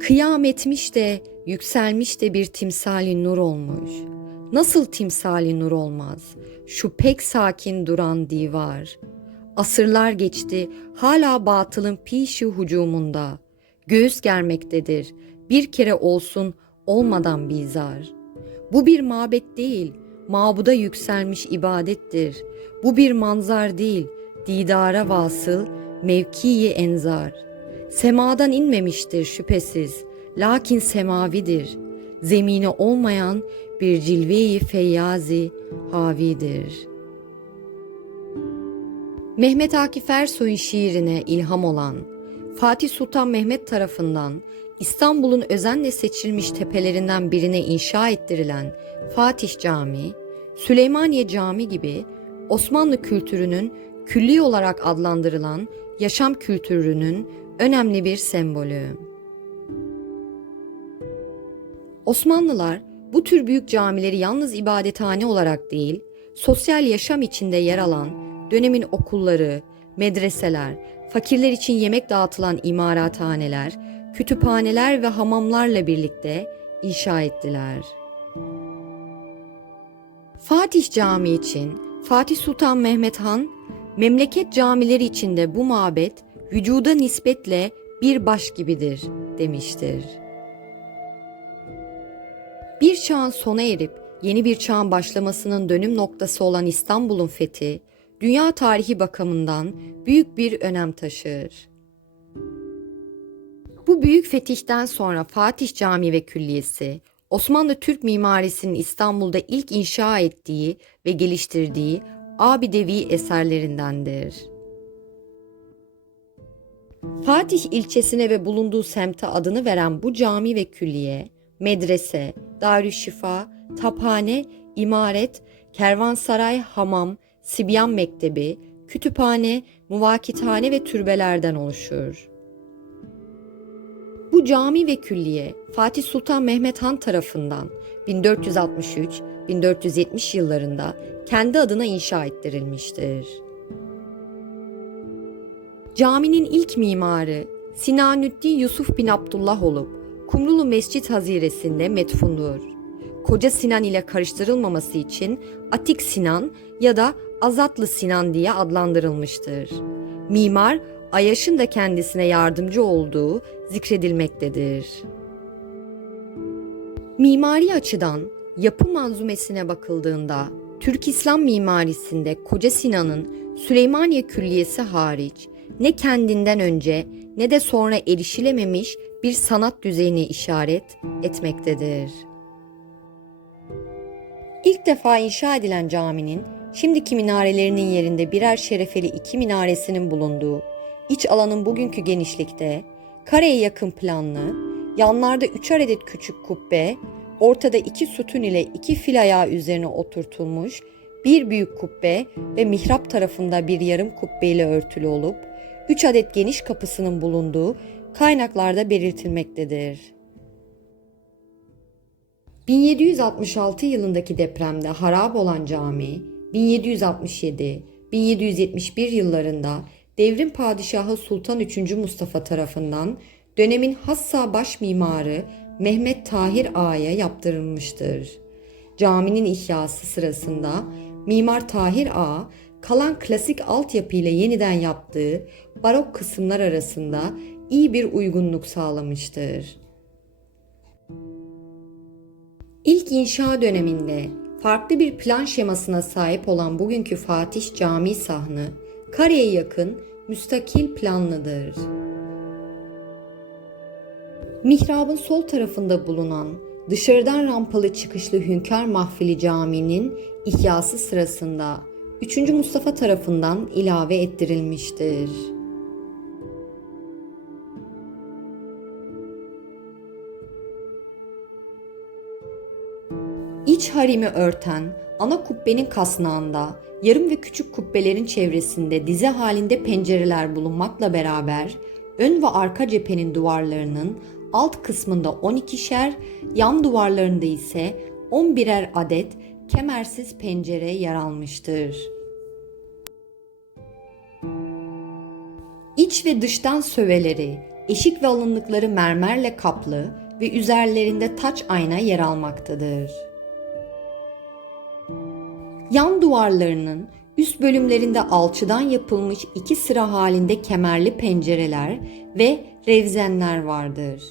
Kıyametmiş de yükselmiş de bir timsali nur olmuş. Nasıl timsali nur olmaz? Şu pek sakin duran divar. Asırlar geçti hala batılın pişi hucumunda. Göğüs germektedir bir kere olsun olmadan bizar. Bu bir mabet değil, mabuda yükselmiş ibadettir. Bu bir manzar değil, didara vasıl, mevkiyi enzar. Semadan inmemiştir şüphesiz, lakin semavidir. Zemini olmayan bir cilveyi feyyazi havidir. Mehmet Akif Ersoy'un şiirine ilham olan Fatih Sultan Mehmet tarafından İstanbul'un özenle seçilmiş tepelerinden birine inşa ettirilen Fatih Camii, Süleymaniye Camii gibi Osmanlı kültürünün külli olarak adlandırılan yaşam kültürünün önemli bir sembolü. Osmanlılar bu tür büyük camileri yalnız ibadethane olarak değil, sosyal yaşam içinde yer alan dönemin okulları, medreseler, fakirler için yemek dağıtılan imarathaneler, kütüphaneler ve hamamlarla birlikte inşa ettiler. Fatih Camii için Fatih Sultan Mehmet Han, memleket camileri içinde bu mabet vücuda nispetle bir baş gibidir demiştir. Bir çağın sona erip yeni bir çağın başlamasının dönüm noktası olan İstanbul'un fethi, dünya tarihi bakımından büyük bir önem taşır. Bu büyük fetihten sonra Fatih Camii ve Külliyesi, Osmanlı Türk mimarisinin İstanbul'da ilk inşa ettiği ve geliştirdiği abidevi eserlerindendir. Fatih ilçesine ve bulunduğu semte adını veren bu cami ve külliye, medrese, darüşşifa, taphane, imaret, kervansaray, hamam, Sibyan Mektebi, kütüphane, muvakithane ve türbelerden oluşur. Bu cami ve külliye Fatih Sultan Mehmet Han tarafından 1463-1470 yıllarında kendi adına inşa ettirilmiştir. Caminin ilk mimarı Sinanüddin Yusuf bin Abdullah olup Kumrulu Mescit Haziresi'nde metfundur. Koca Sinan ile karıştırılmaması için Atik Sinan ya da Azatlı Sinan diye adlandırılmıştır. Mimar Ayaş'ın da kendisine yardımcı olduğu zikredilmektedir. Mimari açıdan yapı manzumesine bakıldığında Türk İslam mimarisinde Koca Sinan'ın Süleymaniye Külliyesi hariç ne kendinden önce ne de sonra erişilememiş bir sanat düzeyine işaret etmektedir. İlk defa inşa edilen caminin şimdiki minarelerinin yerinde birer şerefeli iki minaresinin bulunduğu iç alanın bugünkü genişlikte, kareye yakın planlı, yanlarda üçer adet küçük kubbe, ortada iki sütun ile iki fil ayağı üzerine oturtulmuş bir büyük kubbe ve mihrap tarafında bir yarım kubbe ile örtülü olup, üç adet geniş kapısının bulunduğu kaynaklarda belirtilmektedir. 1766 yılındaki depremde harap olan cami, 1767-1771 yıllarında devrim padişahı Sultan III. Mustafa tarafından dönemin hassa baş mimarı Mehmet Tahir Ağa'ya yaptırılmıştır. Caminin ihyası sırasında Mimar Tahir Ağa, kalan klasik altyapı ile yeniden yaptığı barok kısımlar arasında iyi bir uygunluk sağlamıştır. İlk inşa döneminde farklı bir plan şemasına sahip olan bugünkü Fatih Camii sahnı, kareye yakın müstakil planlıdır. Mihrabın sol tarafında bulunan dışarıdan rampalı çıkışlı Hünkar Mahfili Camii'nin ihyası sırasında 3. Mustafa tarafından ilave ettirilmiştir. İç harimi örten ana kubbenin kasnağında yarım ve küçük kubbelerin çevresinde dize halinde pencereler bulunmakla beraber ön ve arka cephenin duvarlarının alt kısmında 12'şer, yan duvarlarında ise 11'er adet kemersiz pencere yer almıştır. İç ve dıştan söveleri, Eşik ve alınlıkları mermerle kaplı ve üzerlerinde taç ayna yer almaktadır. Yan duvarlarının üst bölümlerinde alçıdan yapılmış iki sıra halinde kemerli pencereler ve revzenler vardır.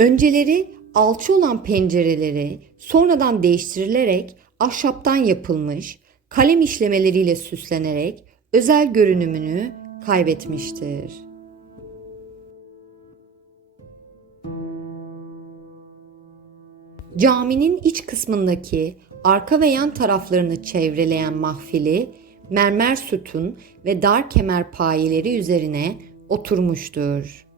Önceleri alçı olan pencereleri sonradan değiştirilerek ahşaptan yapılmış, kalem işlemeleriyle süslenerek özel görünümünü kaybetmiştir. Caminin iç kısmındaki arka ve yan taraflarını çevreleyen mahfili, mermer sütun ve dar kemer payeleri üzerine oturmuştur.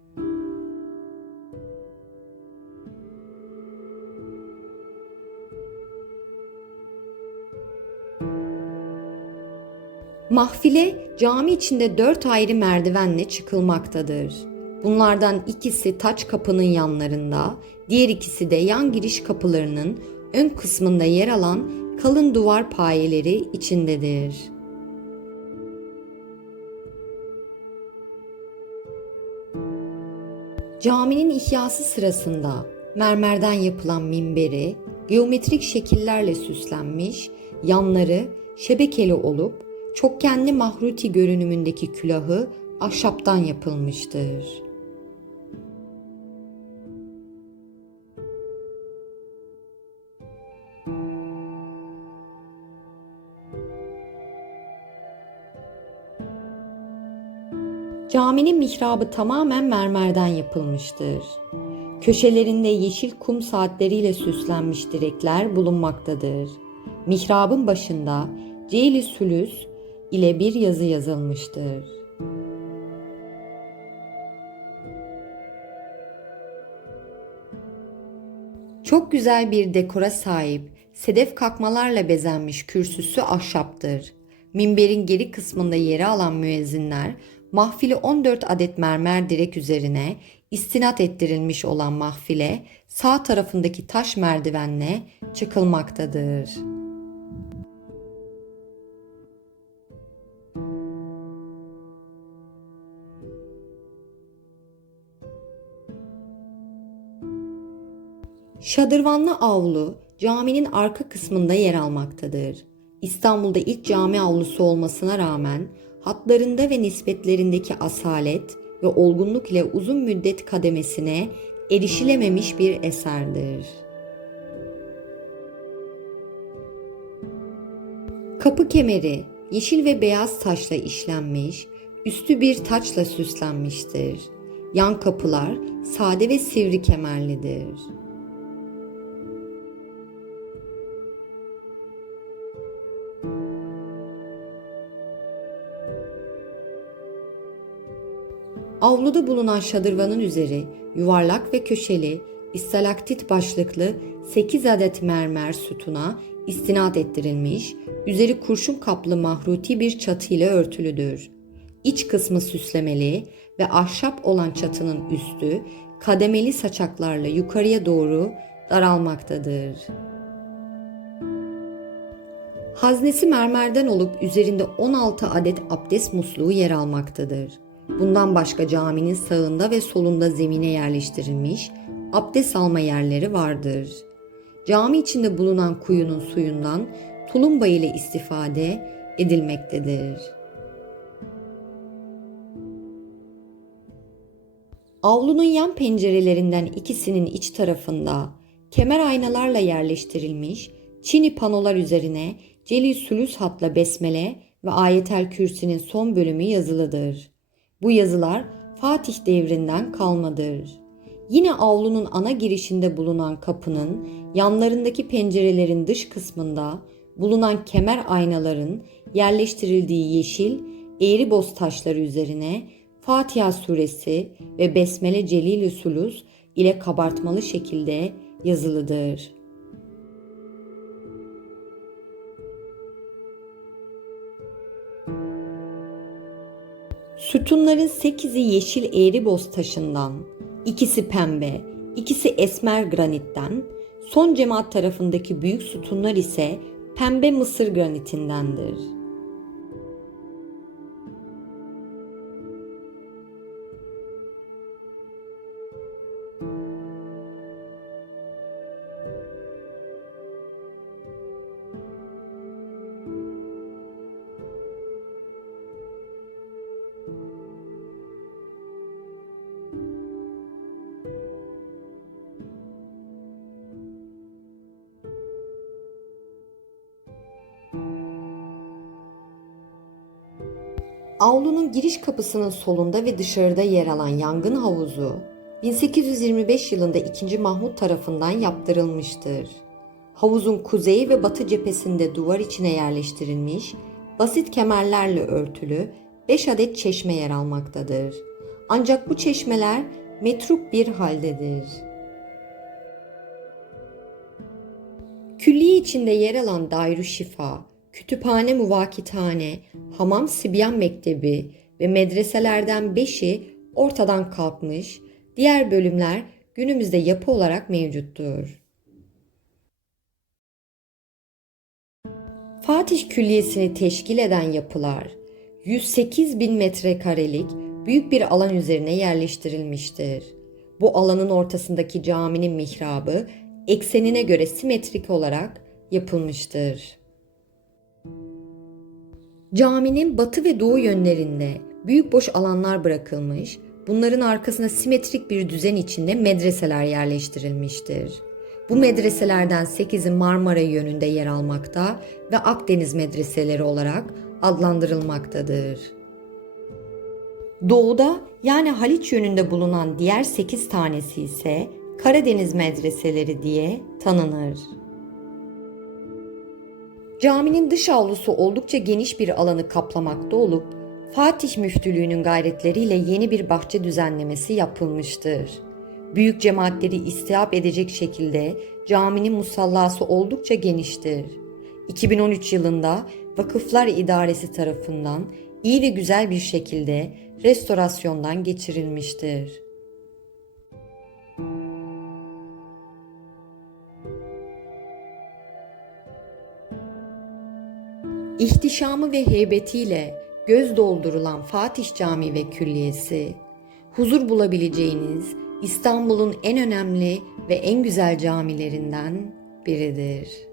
Mahfile cami içinde dört ayrı merdivenle çıkılmaktadır. Bunlardan ikisi taç kapının yanlarında, diğer ikisi de yan giriş kapılarının ön kısmında yer alan kalın duvar payeleri içindedir. Caminin ihyası sırasında mermerden yapılan minberi geometrik şekillerle süslenmiş, yanları şebekeli olup çokgenli mahruti görünümündeki külahı ahşaptan yapılmıştır. Caminin mihrabı tamamen mermerden yapılmıştır. Köşelerinde yeşil kum saatleriyle süslenmiş direkler bulunmaktadır. Mihrabın başında Ceyli Sülüs ile bir yazı yazılmıştır. Çok güzel bir dekora sahip, sedef kakmalarla bezenmiş kürsüsü ahşaptır. Minberin geri kısmında yeri alan müezzinler, mahfili 14 adet mermer direk üzerine istinat ettirilmiş olan mahfile sağ tarafındaki taş merdivenle çıkılmaktadır. Şadırvanlı avlu caminin arka kısmında yer almaktadır. İstanbul'da ilk cami avlusu olmasına rağmen hatlarında ve nispetlerindeki asalet ve olgunluk ile uzun müddet kademesine erişilememiş bir eserdir. Kapı kemeri yeşil ve beyaz taşla işlenmiş, üstü bir taçla süslenmiştir. Yan kapılar sade ve sivri kemerlidir. Avluda bulunan şadırvanın üzeri yuvarlak ve köşeli, istalaktit başlıklı 8 adet mermer sütuna istinat ettirilmiş, üzeri kurşun kaplı mahruti bir çatı ile örtülüdür. İç kısmı süslemeli ve ahşap olan çatının üstü kademeli saçaklarla yukarıya doğru daralmaktadır. Haznesi mermerden olup üzerinde 16 adet abdest musluğu yer almaktadır. Bundan başka caminin sağında ve solunda zemine yerleştirilmiş abdest alma yerleri vardır. Cami içinde bulunan kuyunun suyundan tulumba ile istifade edilmektedir. Avlunun yan pencerelerinden ikisinin iç tarafında kemer aynalarla yerleştirilmiş çini panolar üzerine Celil Sülüs hatla besmele ve ayetel kürsinin son bölümü yazılıdır. Bu yazılar Fatih devrinden kalmadır. Yine avlunun ana girişinde bulunan kapının yanlarındaki pencerelerin dış kısmında bulunan kemer aynaların yerleştirildiği yeşil eğri boz taşları üzerine Fatiha suresi ve Besmele Celil-i Sulus ile kabartmalı şekilde yazılıdır. Sütunların sekizi yeşil eğri boz taşından, İkisi pembe, ikisi esmer granitten, son cemaat tarafındaki büyük sütunlar ise pembe mısır granitindendir. Avlunun giriş kapısının solunda ve dışarıda yer alan yangın havuzu 1825 yılında 2. Mahmut tarafından yaptırılmıştır. Havuzun kuzey ve batı cephesinde duvar içine yerleştirilmiş, basit kemerlerle örtülü 5 adet çeşme yer almaktadır. Ancak bu çeşmeler metruk bir haldedir. Külliye içinde yer alan Darüşşifa, kütüphane muvakithane, hamam Sibyan Mektebi ve medreselerden beşi ortadan kalkmış, diğer bölümler günümüzde yapı olarak mevcuttur. Fatih Külliyesi'ni teşkil eden yapılar 108 bin metrekarelik büyük bir alan üzerine yerleştirilmiştir. Bu alanın ortasındaki caminin mihrabı eksenine göre simetrik olarak yapılmıştır. Caminin batı ve doğu yönlerinde büyük boş alanlar bırakılmış, bunların arkasına simetrik bir düzen içinde medreseler yerleştirilmiştir. Bu medreselerden 8'i Marmara yönünde yer almakta ve Akdeniz medreseleri olarak adlandırılmaktadır. Doğuda yani Haliç yönünde bulunan diğer 8 tanesi ise Karadeniz medreseleri diye tanınır. Caminin dış avlusu oldukça geniş bir alanı kaplamakta olup Fatih Müftülüğü'nün gayretleriyle yeni bir bahçe düzenlemesi yapılmıştır. Büyük cemaatleri istihap edecek şekilde caminin musallası oldukça geniştir. 2013 yılında Vakıflar İdaresi tarafından iyi ve güzel bir şekilde restorasyondan geçirilmiştir. İhtişamı ve heybetiyle göz doldurulan Fatih Camii ve Külliyesi, huzur bulabileceğiniz İstanbul'un en önemli ve en güzel camilerinden biridir.